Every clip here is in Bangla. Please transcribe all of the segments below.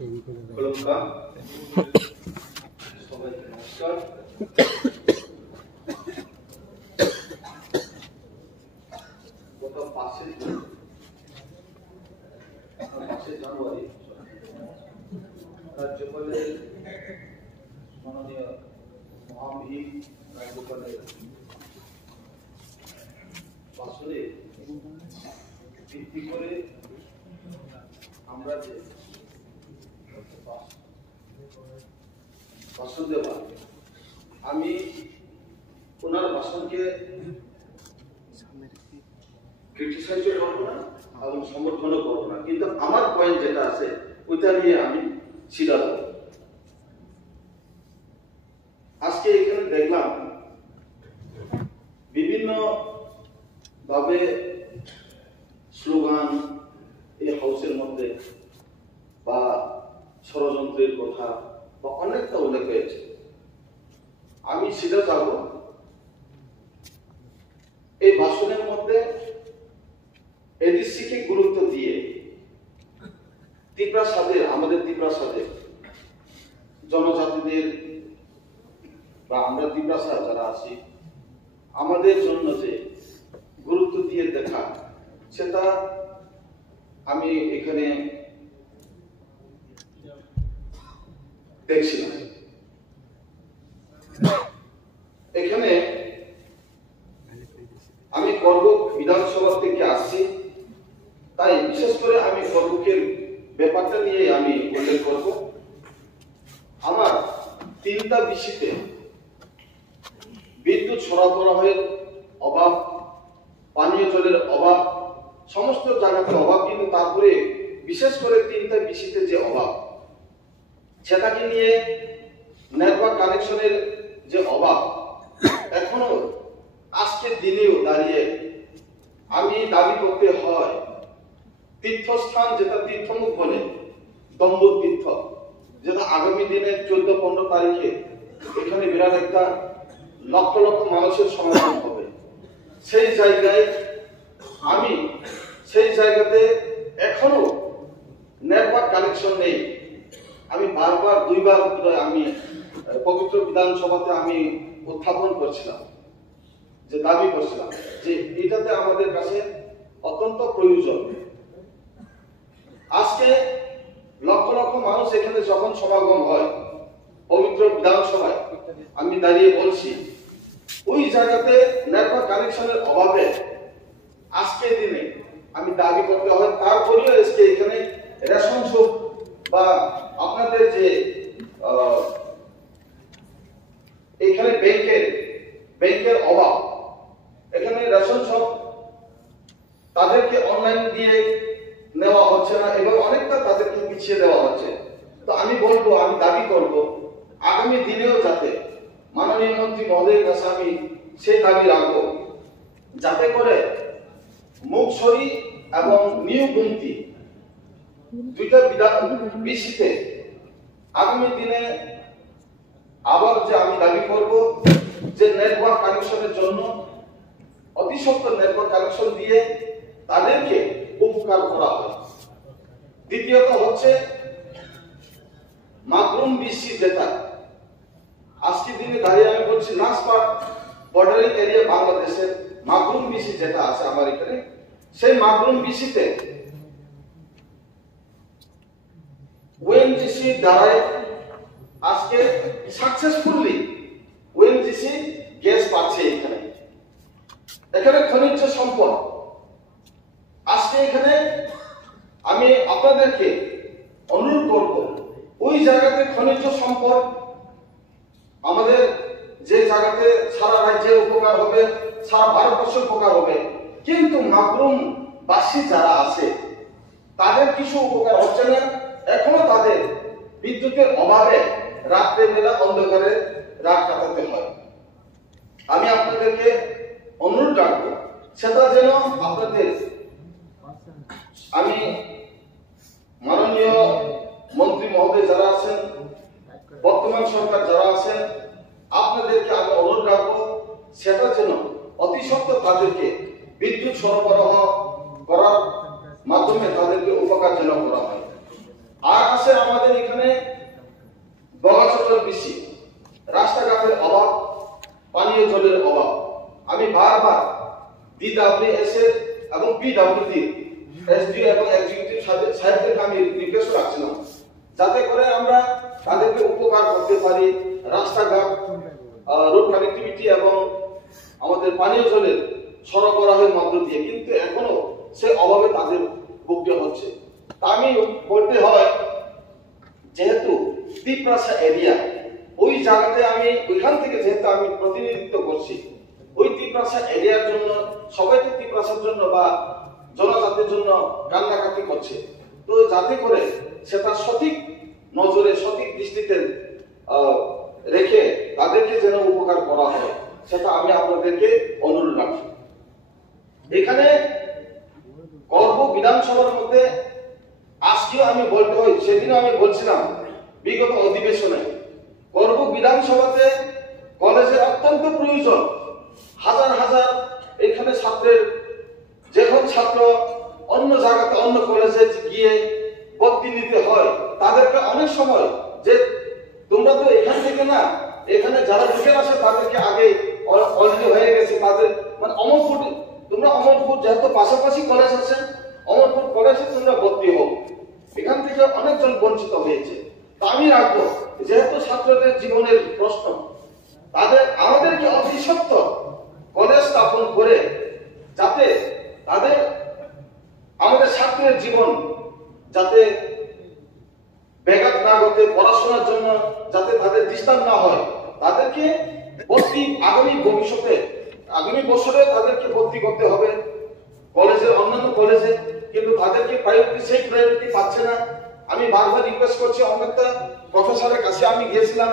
সবাইকে নমস্কার। গত 5 জানুয়ারি রাজ্যপালের মাননীয় মহামহিম রাজ্যপালের ভাষণে ভিত্তি করে আমরা যে ভাষণ দেওয়া, আমি ওনার ভাষণকে ক্রিটিসাইজ করবো না এবং সমর্থনও করবো না, কিন্তু আমার পয়েন্ট যেটা আছে ওইটা নিয়ে আমি সিধা হব। আজকে এখানে দেখলাম বিভিন্ন ভাবে স্লোগান এই হাউসের মধ্যে বা ষড়যন্ত্রের কথা বা অনেকটা উল্লেখ হয়েছে। আমি সেটা যাব এই ভাষণের মধ্যে এডিসিকে গুরুত্ব দিয়ে আমাদের ত্রিপ্রাসাদের জনজাতিদের বা আমরা ত্রিপ্রাসা যারা আছি আমাদের জন্য যে গুরুত্ব দিয়ে দেখা, সেটা আমি এখানে দেখছিলাম। এখানে আমি করবুক বিধানসভা থেকে আসছি, তাই বিশেষ করে আমি করবুকের ব্যাপারটা নিয়ে আমি উল্লেখ করব। আমার 3টা বিসিতে বিদ্যুৎ সরবরাহের অভাব, পানীয় জলের অভাব, সমস্ত জায়গাতে অভাব, কিন্তু তারপরে বিশেষ করে 3টা বিসিতে যে অভাব, সেটাকে নিয়ে নেটওয়ার্ক কানেকশনের যে অভাব এখনো আজকের দিনেও দাঁড়িয়ে আমি দাবি করতে হয়। তীর্থস্থান যেটা তীর্থমুখ বলে দম্বর তীর্থ, যেটা আগামী দিনে 14-15 তারিখে এখানে বিরাট একটা লক্ষ লক্ষ মানুষের সমাগম হবে। সেই জায়গাতে এখনো নেটওয়ার্ক কানেকশন নেই। আমি বারবার 2বার আমি পবিত্র বিধানসভাতে আমি উত্থাপন করছিলাম, যে দাবি করছিলাম যে এটাতে আমাদের কাছে অত্যন্ত প্রয়োজন। আজকে লক্ষ লক্ষ মানুষ এখানে যখন সমাগম হয় পবিত্র বিধানসভায়, আমি দাঁড়িয়ে বলছি ওই জায়গাতে নেটওয়ার্ক কানেকশনের অভাবে আজকের দিনে আমি দাবি করতে হয়। তারপরেও আজকে এখানে রেশন শপ বা আপনাদের যে এখানে ব্যাংকের অভাব, এখানে রেশন শপ তাদেরকে অনলাইন দিয়ে নেওয়া হচ্ছে না এবং অনেকটা তাদেরকে পিছিয়ে দেওয়া হচ্ছে। তো আমি বলবো, আমি দাবি করব আগামী দিনেও যাতে মাননীয় মন্ত্রী মহোদয়ের কাছে আমি সেই দাবি রাখবো, যাতে করে মুগছড়ি এবং নিউ গুমতি 2টা বিসিতে আগামী দিনে আবার যে আমি দাবি করব যে নেটওয়ার্ক কানেকশনের জন্য অতি সত্বর নেটওয়ার্ক কানেকশন দিয়ে তাদেরকে উপকার করা হয়। দ্বিতীয়ত হচ্ছে মাগরুম বিসি, যেটা আজকের দিনে দাঁড়িয়ে আমি বলছি লাস্ট পার্ট বর্ডারিং এরিয়া বাংলাদেশের মাগরুম বিসি যেটা আছে আমার এখানে, সেই মাগরুম বিসিতে ওএনজিসি দ্বারাই আজকে সাকসেসফুলি ওএনজিসি গ্যাস পাচ্ছে। এখানে খনিজ সম্পদ আজকে এখানে আমি আপনাদেরকে অনুরোধ করব, ওই জায়গাতে খনিজ সম্পদ আমাদের যে জায়গাতে সারা রাজ্যে উপকার হবে, সারা ভারতবর্ষে উপকার হবে, কিন্তু মাগরুম বাসী যারা আছে তাদের কিছু উপকার হচ্ছে না। এখনো তাদের বিদ্যুতের অভাবে রাত্রে বেলা অন্ধকারে রাত কাটাতে হয়। আমি আপনাদেরকে অনুরোধ রাখবো, সেটা যেন আপনাদের, আমি মাননীয় মন্ত্রী মহোদয় যারা আছেন, বর্তমান সরকার যারা আছেন, আপনাদেরকে আমি অনুরোধ রাখবো সেটা যেন অতি সত্বর তাদেরকে বিদ্যুৎ সরবরাহ করার মাধ্যমে তাদেরকে উপকার যেন করা হয়। আর আছে আছে আমাদের এখানে বগাচলের বেশি, রাস্তাঘাটের অভাব, পানীয় জলের অভাব। আমি বারবার DWS এর এবং PWD এসডিও এবং এক্সিকিউটিভ সাহেবদেরকে আমি রিকোয়েস্ট রাখছিলাম যাতে করে আমরা তাদেরকে উপকার করতে পারি, রাস্তাঘাট, রোড কানেক্টিভিটি এবং আমাদের পানীয় জলের সরবরাহের মধ্য দিয়ে, কিন্তু এখনো সে অভাবে তাদের ভুগতে হচ্ছে। আমি বলতে হয় যেহেতু তিপ্রাসা এরিয়া, ওই জায়গাতে আমি ওইখান থেকে যেহেতু আমি প্রতিনিধিত্ব করছি, ওই তিপ্রাসা এরিয়ার জন্য সবাইকে তিপ্রাসার জন্য বা জনজাতির জন্য কান্নাকাটি করছে। তো যাতে করে সেটা সঠিক নজরে সঠিক দৃষ্টিতে রেখে তাদেরকে যেন উপকার করা হয়, সেটা আমি আপনাদেরকে অনুরোধ রাখি। এখানে করব বিধানসভার মধ্যে আজকেও আমি বলতে হয়, সেদিনও আমি বলছিলাম বিগত অধিবেশনে, করব বিধানসভাতে কলেজের অত্যন্ত প্রয়োজন। হাজার হাজার এখানে ছাত্রের, যখন ছাত্র অন্য জায়গাতে অন্য কলেজে গিয়ে ভর্তি নিতে হয়, তাদেরকে অনেক সময় যে তোমরা তো এখান থেকে না, এখানে যারা ঢুকে আসে তাদেরকে আগে অলরেডি হয়ে গেছে, তাদের মানে অমরপুর, তোমরা অমরপুর যেহেতু পাশাপাশি কলেজ আছে, অমরপুর কলেজে তোমরা ভর্তি হও, এখান থেকে অনেকজন বঞ্চিত হয়েছে। তা আমি রাখবো যেহেতু ছাত্রদের জীবনের প্রশ্ন, আমাদেরকে অতি সত্বর কলেজ স্থাপন করে যাতে তাদের আমাদের ছাত্রের জীবন যাতে ব্যাঘাত না ঘটে, পড়াশোনার জন্য যাতে তাদের ডিস্টার্ব না হয়, তাদেরকে ভর্তি আগামী ভবিষ্যতে আগামী বছরে তাদেরকে ভর্তি করতে হবে কলেজের অন্যান্য কলেজে, কিন্তু তাদেরকে প্রায়োরিটি সেই প্রায়োরিটি পাচ্ছে না। আমি বারবার রিকোয়েস্ট করছি, অনেকটা প্রফেসরের কাছে আমি গিয়েছিলাম,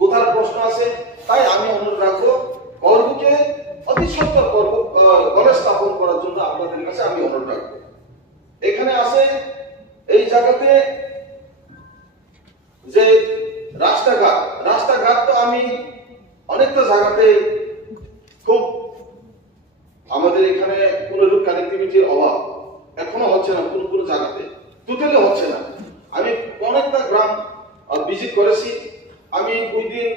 কোথায় প্রশ্ন আছে, তাই আমি অনুরোধ রাখবো করবকে অতি সত্তর কলেজ স্থাপন করার জন্য আপনাদের কাছে আমি অনুরোধ রাখবো। এখানে আছে এই জায়গাতে যে রাস্তাঘাট তো আমি অনেকটা জায়গাতে খুব আমাদের এখানে কোন রুট কানেক্টিভিটির অভাব এখনো হচ্ছে না, কোন জায়গাতে টোটালি হচ্ছে না। আমি অনেকটা গ্রাম ভিজিট করেছি। আমি ওই দিন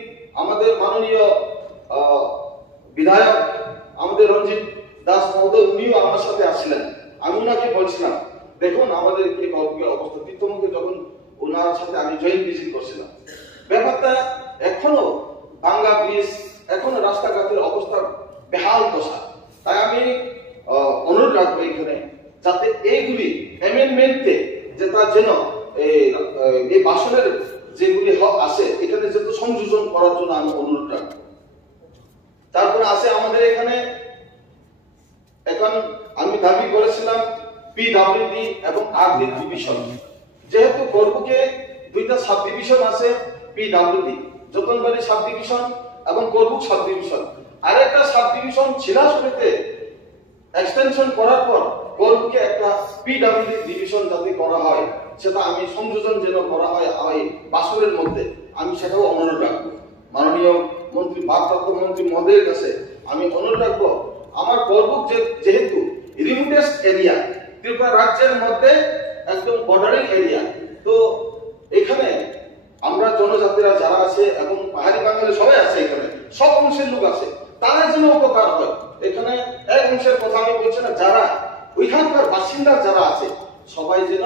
আমাদের মাননীয় বিধায়ক আমাদের রঞ্জিত দাস মহোদয়, উনিও আমার সাথে আসছিলেন। আমি ওনাকে বলছিলাম দেখুন আমাদের কি অবস্থা, তীর্থমুখে যখন ওনার সাথে আমি জয়েন্ট ভিজিট করছিলাম, ব্যাপারটা এখনো ভাঙ্গা ব্রিজ, এখনো রাস্তাঘাটের অবস্থা বেহাল দশা। তাই আমি অনুরোধ রাখবো এখানে যাতে এইগুলি অ্যামেন্ডমেন্টে যেটা যেন এই বাসনের যেগুলি আছে এখানে যত সংযোজন করার জন্য আমি অনুরোধ রাখবো। তারপরে আছে আমাদের এখানে এখন আমি দাবি করেছিলাম PWD এবং RD ডিভিশন, যেহেতু করবকে দুইটা সাব ডিভিশন আছে, PWD যতনবাড়ি সাব ডিভিশন এবং করবুক সাব ডিভিশন, আরেকটা সাব ডিভিশন ছিলাশড়িতে এক্সটেনশন করার পর করবুকে একটা PWD ডিভিশন যাতে করা হয়, সেটা আমি সংযোজন যেন করা হয় এই বাসুরের মধ্যে, আমি সেটাও অনুরোধ রাখবো। মাননীয় মন্ত্রী ভারপ্রাপ্ত মন্ত্রী মহোদয়ের কাছে আমি অনুরোধ রাখবো, আমার করবুক যেহেতু রিমোটেস্ট এরিয়া, ত্রিপুরা রাজ্যের মধ্যে একদম বর্ডারিং এরিয়া, তো এখানে আমরা জনজাতিরা যারা আছে এবং পাহাড়ি বাঙালি সবাই আছে, এখানে সব অংশের লোক আছে, তারা যেন উপকার হয়। এখানে এক অংশের কথা আমি বলছি না, যারা ওইখানকার বাসিন্দা যারা আছে সবাই যেন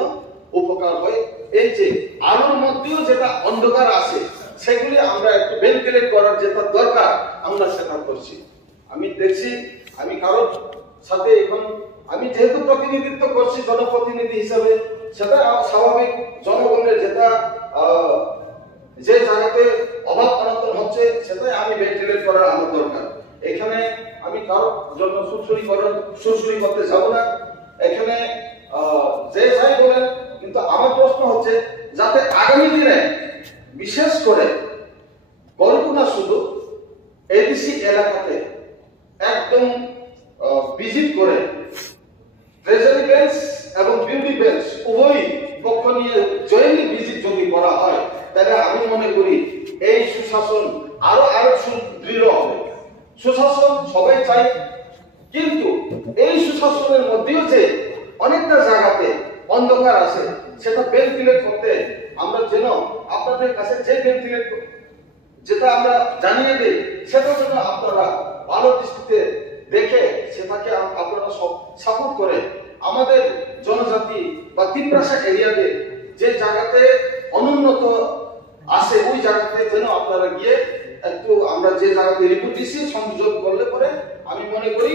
উপকার হয়। এই যে আলোর মধ্যেও যেটা অন্ধকার আছে সেগুলি আমরা একটু ভেন্টিলেট করার যেটা দরকার আমরা সেটা করছি। আমি দেখছি আমি কারোর সাথে এখন আমি যেহেতু প্রতিনিধিত্ব করছি জনপ্রতিনিধি হিসাবে, সেটা স্বাভাবিক জনগণের যেটা যে জায়গাতে অভাব অনটন হচ্ছে সেটাই আমি ভেন্টিলেট করার আমার দরকার। এখানে আমি কারোর জন্য সুরসুরি করতে যাব না, এখানে যে যাই বলেন, কিন্তু আমার প্রশ্ন হচ্ছে যাতে আগামী দিনে বিশেষ করে করবুনা শুধু এডিসি এলাকাতে একদম ভিজিট করে ট্রেজারি বেঞ্চ এবং বিউটি বেঞ্চ উভয় পক্ষ নিয়ে জয়েন্টলি ভিজিট যদি করা হয়, তাহলে আমি মনে করি এই সুশাসন আরো সুদৃঢ় হবে। সুশাসন সবাই চাই, কিন্তু এই সুশাসনের মধ্যেও যে অনেকটা জায়গাতে অন্ধকার আছে, সেটা ভেন্টিলেট করতে আমরা যেন আপনাদের কাছে যে ভেন্টিলেট যেটা আমরা জানিয়ে দিই সেটা যেন আপনারা ভালো দৃষ্টিতে দেখে সেটাকে আপনারা সব সাপোর্ট করে আমাদের জনজাতি বা তিপ্রাসা এরিয়াতে যে জায়গাতে অনুন্নত আছে ওই জায়গাতে যেন আপনারা গিয়ে একটু আমরা যে জায়গাতে রিপোর্ট দিচ্ছি সংযোগ করলে পরে আমি মনে করি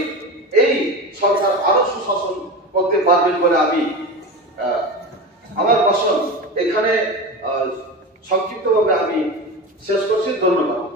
এই সরকার আরো সুশাসন করতে পারবেন বলে আমি আমার ভাষণ এখানে সংক্ষিপ্তভাবে আমি শেষ করছি। ধন্যবাদ।